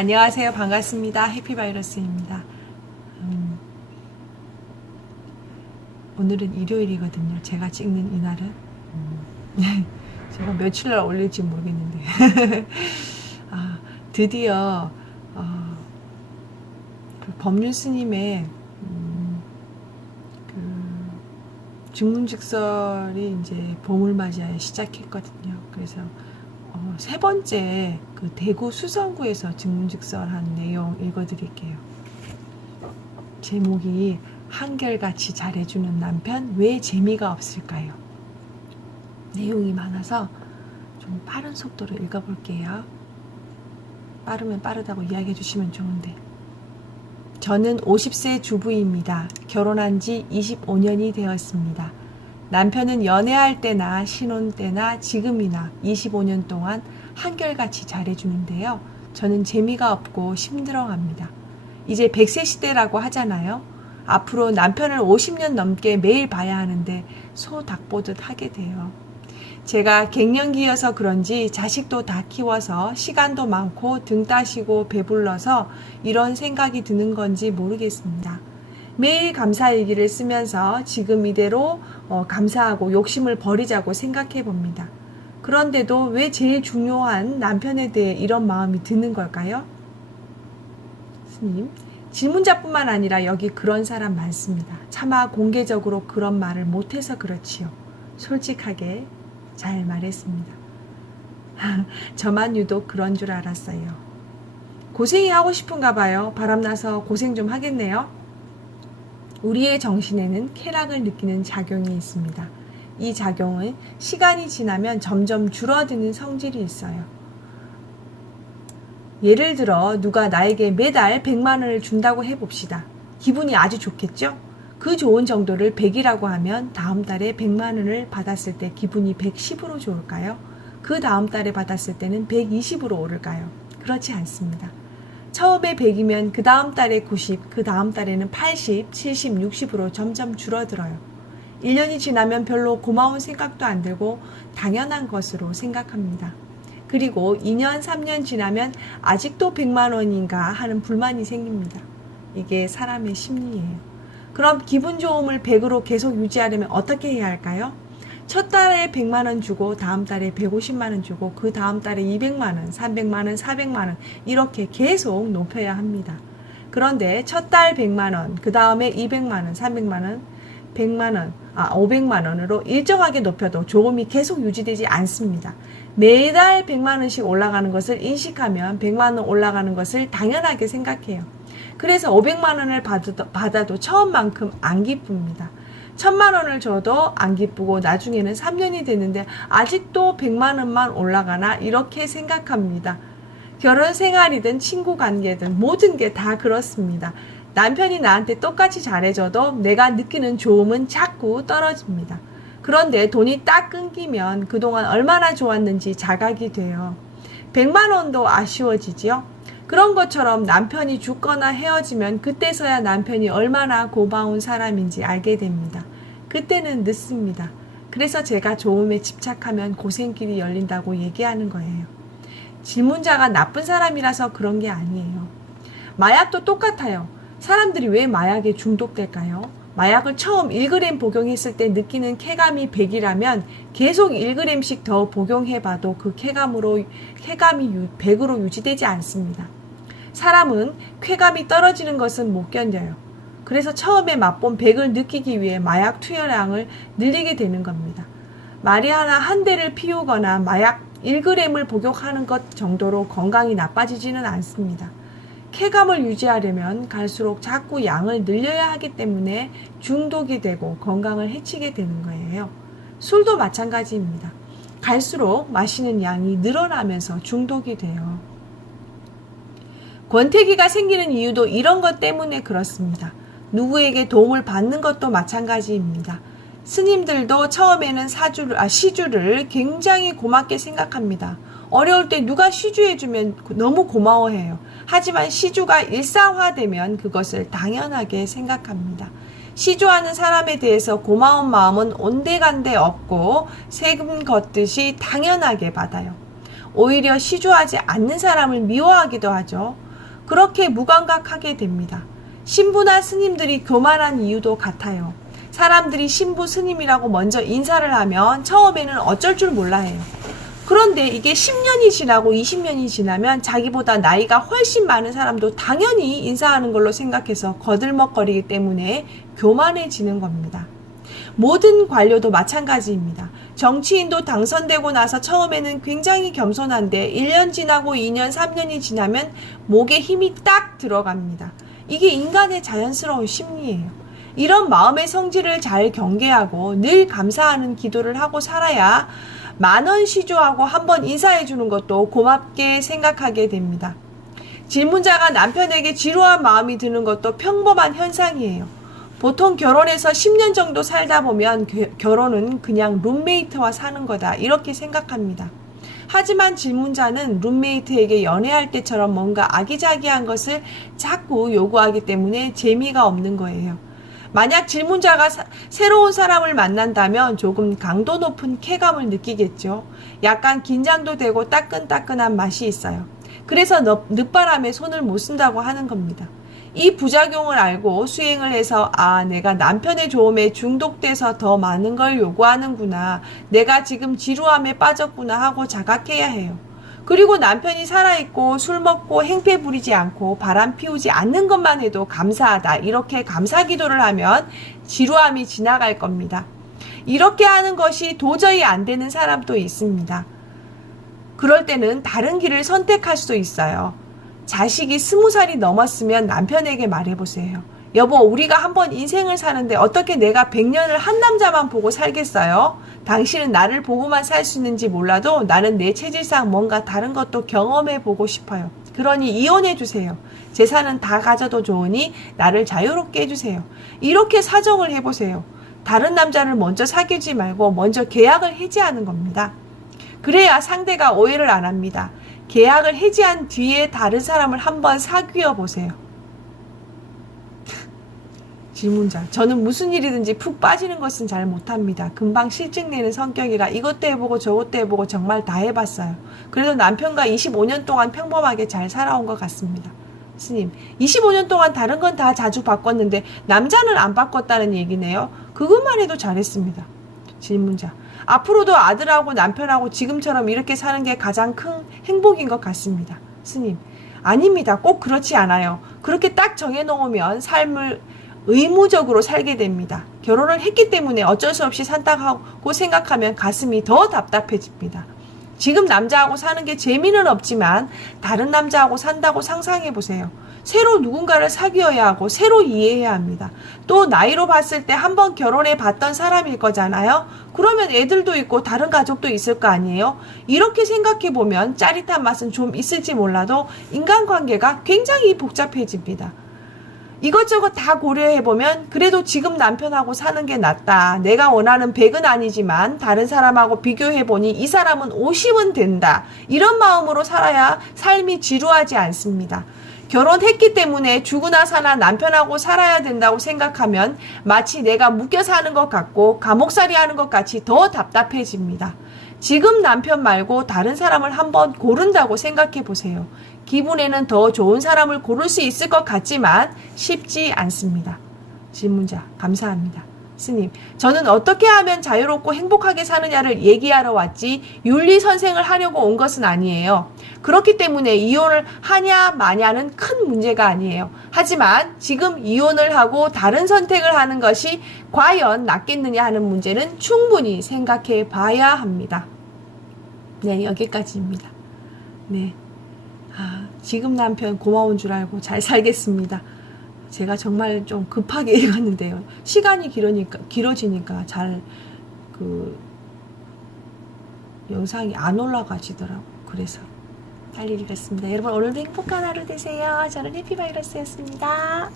안녕하세요. 반갑습니다. 해피바이러스입니다. 오늘은 일요일이거든요. 제가 찍는 이날은. 제가 며칠날 올릴지 모르겠는데. 드디어 그 법륜 스님의 그 증문직설이 이제 봄을 맞이하여 시작했거든요. 그래서 세 번째 그 대구 수성구에서 증문직설한 내용 읽어드릴게요. 제목이 한결같이 잘해주는 남편 왜 재미가 없을까요? 내용이 많아서 좀 빠른 속도로 읽어볼게요. 빠르면 빠르다고 이야기해 주시면 좋은데. 저는 50세 주부입니다. 결혼한 지 25년이 되었습니다. 남편은 연애할 때나 신혼 때나 지금이나 25년 동안 한결같이 잘해주는데요. 저는 재미가 없고 힘들어합니다. 이제 100세 시대라고 하잖아요. 앞으로 남편을 50년 넘게 매일 봐야 하는데 소 닭 보듯 하게 돼요. 제가 갱년기여서 그런지 자식도 다 키워서 시간도 많고 등 따시고 배불러서 이런 생각이 드는 건지 모르겠습니다. 매일 감사일기를 쓰면서 지금 이대로 감사하고 욕심을 버리자고 생각해 봅니다. 그런데도 왜 제일 중요한 남편에 대해 이런 마음이 드는 걸까요? 스님, 질문자뿐만 아니라 여기 그런 사람 많습니다. 차마 공개적으로 그런 말을 못해서 그렇지요. 솔직하게 잘 말했습니다. 저만 유독 그런 줄 알았어요. 고생이 하고 싶은가 봐요. 바람나서 고생 좀 하겠네요. 우리의 정신에는 쾌락을 느끼는 작용이 있습니다. 이 작용은 시간이 지나면 점점 줄어드는 성질이 있어요. 예를 들어 누가 나에게 매달 100만 원을 준다고 해봅시다. 기분이 아주 좋겠죠? 그 좋은 정도를 100이라고 하면 다음 달에 100만 원을 받았을 때 기분이 110으로 좋을까요? 그 다음 달에 받았을 때는 120으로 오를까요? 그렇지 않습니다. 처음에 100이면 그 다음 달에 90, 그 다음 달에는 80, 70, 60으로 점점 줄어들어요. 1년이 지나면 별로 고마운 생각도 안 들고 당연한 것으로 생각합니다. 그리고 2년, 3년 지나면 아직도 100만 원인가 하는 불만이 생깁니다. 이게 사람의 심리예요. 그럼 기분 좋음을 100으로 계속 유지하려면 어떻게 해야 할까요? 첫 달에 100만 원 주고 다음 달에 150만 원 주고 그 다음 달에 200만 원, 300만 원, 400만 원 이렇게 계속 높여야 합니다. 그런데 첫 달 100만 원, 그 다음에 200만 원, 300만 원, 100만 원, 500만 원으로 일정하게 높여도 조금이 계속 유지되지 않습니다. 매달 100만 원씩 올라가는 것을 인식하면 100만 원 올라가는 것을 당연하게 생각해요. 그래서 500만 원을 받아도 처음만큼 안 기쁩니다. 1000만 원을 줘도 안 기쁘고 나중에는 3년이 되는데 아직도 100만 원만 올라가나 이렇게 생각합니다. 결혼 생활이든 친구 관계든 모든 게 다 그렇습니다. 남편이 나한테 똑같이 잘해줘도 내가 느끼는 좋음은 자꾸 떨어집니다. 그런데 돈이 딱 끊기면 그동안 얼마나 좋았는지 자각이 돼요. 100만 원도 아쉬워지지요? 그런 것처럼 남편이 죽거나 헤어지면 그때서야 남편이 얼마나 고마운 사람인지 알게 됩니다. 그때는 늦습니다. 그래서 제가 좋음에 집착하면 고생길이 열린다고 얘기하는 거예요. 질문자가 나쁜 사람이라서 그런 게 아니에요. 마약도 똑같아요. 사람들이 왜 마약에 중독될까요? 마약을 처음 1g 복용했을 때 느끼는 쾌감이 100이라면 계속 1g씩 더 복용해봐도 그 쾌감이 100으로 유지되지 않습니다. 사람은 쾌감이 떨어지는 것은 못 견뎌요. 그래서 처음에 맛본 100을 느끼기 위해 마약 투여량을 늘리게 되는 겁니다. 마리화나 한 대를 피우거나 마약 1g을 복용하는 것 정도로 건강이 나빠지지는 않습니다. 쾌감을 유지하려면 갈수록 자꾸 양을 늘려야 하기 때문에 중독이 되고 건강을 해치게 되는 거예요. 술도 마찬가지입니다. 갈수록 마시는 양이 늘어나면서 중독이 돼요. 권태기가 생기는 이유도 이런 것 때문에 그렇습니다. 누구에게 도움을 받는 것도 마찬가지입니다. 스님들도 처음에는 시주를 굉장히 고맙게 생각합니다. 어려울 때 누가 시주해주면 너무 고마워해요. 하지만 시주가 일상화되면 그것을 당연하게 생각합니다. 시주하는 사람에 대해서 고마운 마음은 온데간데 없고 세금 걷듯이 당연하게 받아요. 오히려 시주하지 않는 사람을 미워하기도 하죠. 그렇게 무감각하게 됩니다. 신부나 스님들이 교만한 이유도 같아요. 사람들이 신부 스님이라고 먼저 인사를 하면 처음에는 어쩔 줄 몰라 해요. 그런데 이게 10년이 지나고 20년이 지나면 자기보다 나이가 훨씬 많은 사람도 당연히 인사하는 걸로 생각해서 거들먹거리기 때문에 교만해지는 겁니다. 모든 관료도 마찬가지입니다. 정치인도 당선되고 나서 처음에는 굉장히 겸손한데 1년 지나고 2년, 3년이 지나면 목에 힘이 딱 들어갑니다. 이게 인간의 자연스러운 심리예요. 이런 마음의 성질을 잘 경계하고 늘 감사하는 기도를 하고 살아야 만원 시조하고 한번 인사해 주는 것도 고맙게 생각하게 됩니다. 질문자가 남편에게 지루한 마음이 드는 것도 평범한 현상이에요. 보통 결혼해서 10년 정도 살다 보면 결혼은 그냥 룸메이트와 사는 거다 이렇게 생각합니다. 하지만 질문자는 룸메이트에게 연애할 때처럼 뭔가 아기자기한 것을 자꾸 요구하기 때문에 재미가 없는 거예요. 만약 질문자가 새로운 사람을 만난다면 조금 강도 높은 쾌감을 느끼겠죠. 약간 긴장도 되고 따끈따끈한 맛이 있어요. 그래서 늦바람에 손을 못 쓴다고 하는 겁니다. 이 부작용을 알고 수행을 해서 내가 남편의 조음에 중독돼서 더 많은 걸 요구하는구나. 내가 지금 지루함에 빠졌구나 하고 자각해야 해요. 그리고 남편이 살아있고 술 먹고 행패 부리지 않고 바람 피우지 않는 것만 해도 감사하다. 이렇게 감사 기도를 하면 지루함이 지나갈 겁니다. 이렇게 하는 것이 도저히 안 되는 사람도 있습니다. 그럴 때는 다른 길을 선택할 수도 있어요. 자식이 20살이 넘었으면 남편에게 말해보세요. 여보, 우리가 한번 인생을 사는데 어떻게 내가 100년을 한 남자만 보고 살겠어요? 당신은 나를 보고만 살 수 있는지 몰라도 나는 내 체질상 뭔가 다른 것도 경험해보고 싶어요. 그러니 이혼해주세요. 재산은 다 가져도 좋으니 나를 자유롭게 해주세요. 이렇게 사정을 해보세요. 다른 남자를 먼저 사귀지 말고 먼저 계약을 해지하는 겁니다. 그래야 상대가 오해를 안 합니다. 계약을 해지한 뒤에 다른 사람을 한번 사귀어 보세요. 질문자, 저는 무슨 일이든지 푹 빠지는 것은 잘 못합니다. 금방 실증내는 성격이라 이것도 해보고 저것도 해보고 정말 다 해봤어요. 그래도 남편과 25년 동안 평범하게 잘 살아온 것 같습니다. 스님, 25년 동안 다른 건 다 자주 바꿨는데 남자는 안 바꿨다는 얘기네요. 그것만 해도 잘했습니다. 질문자, 앞으로도 아들하고 남편하고 지금처럼 이렇게 사는 게 가장 큰 행복인 것 같습니다. 스님, 아닙니다. 꼭 그렇지 않아요. 그렇게 딱 정해놓으면 삶을 의무적으로 살게 됩니다. 결혼을 했기 때문에 어쩔 수 없이 산다고 생각하면 가슴이 더 답답해집니다. 지금 남자하고 사는 게 재미는 없지만 다른 남자하고 산다고 상상해 보세요. 새로 누군가를 사귀어야 하고 새로 이해해야 합니다. 또 나이로 봤을 때 한번 결혼해 봤던 사람일 거잖아요. 그러면 애들도 있고 다른 가족도 있을 거 아니에요. 이렇게 생각해 보면 짜릿한 맛은 좀 있을지 몰라도 인간관계가 굉장히 복잡해집니다. 이것저것 다 고려해보면 그래도 지금 남편하고 사는 게 낫다. 내가 원하는 100은 아니지만 다른 사람하고 비교해보니 이 사람은 50은 된다. 이런 마음으로 살아야 삶이 지루하지 않습니다. 결혼했기 때문에 죽으나 사나 남편하고 살아야 된다고 생각하면 마치 내가 묶여 사는 것 같고 감옥살이 하는 것 같이 더 답답해집니다. 지금 남편 말고 다른 사람을 한번 고른다고 생각해 보세요. 기분에는 더 좋은 사람을 고를 수 있을 것 같지만 쉽지 않습니다. 질문자, 감사합니다. 스님, 저는 어떻게 하면 자유롭고 행복하게 사느냐를 얘기하러 왔지 윤리 선생을 하려고 온 것은 아니에요. 그렇기 때문에 이혼을 하냐 마냐는 큰 문제가 아니에요. 하지만 지금 이혼을 하고 다른 선택을 하는 것이 과연 낫겠느냐 하는 문제는 충분히 생각해 봐야 합니다. 네, 여기까지입니다. 네. 지금 남편 고마운 줄 알고 잘 살겠습니다. 제가 정말 좀 급하게 읽었는데요. 시간이 길어지니까 잘 영상이 안 올라가지더라고요. 그래서 빨리 읽었습니다. 여러분 오늘도 행복한 하루 되세요. 저는 해피바이러스였습니다.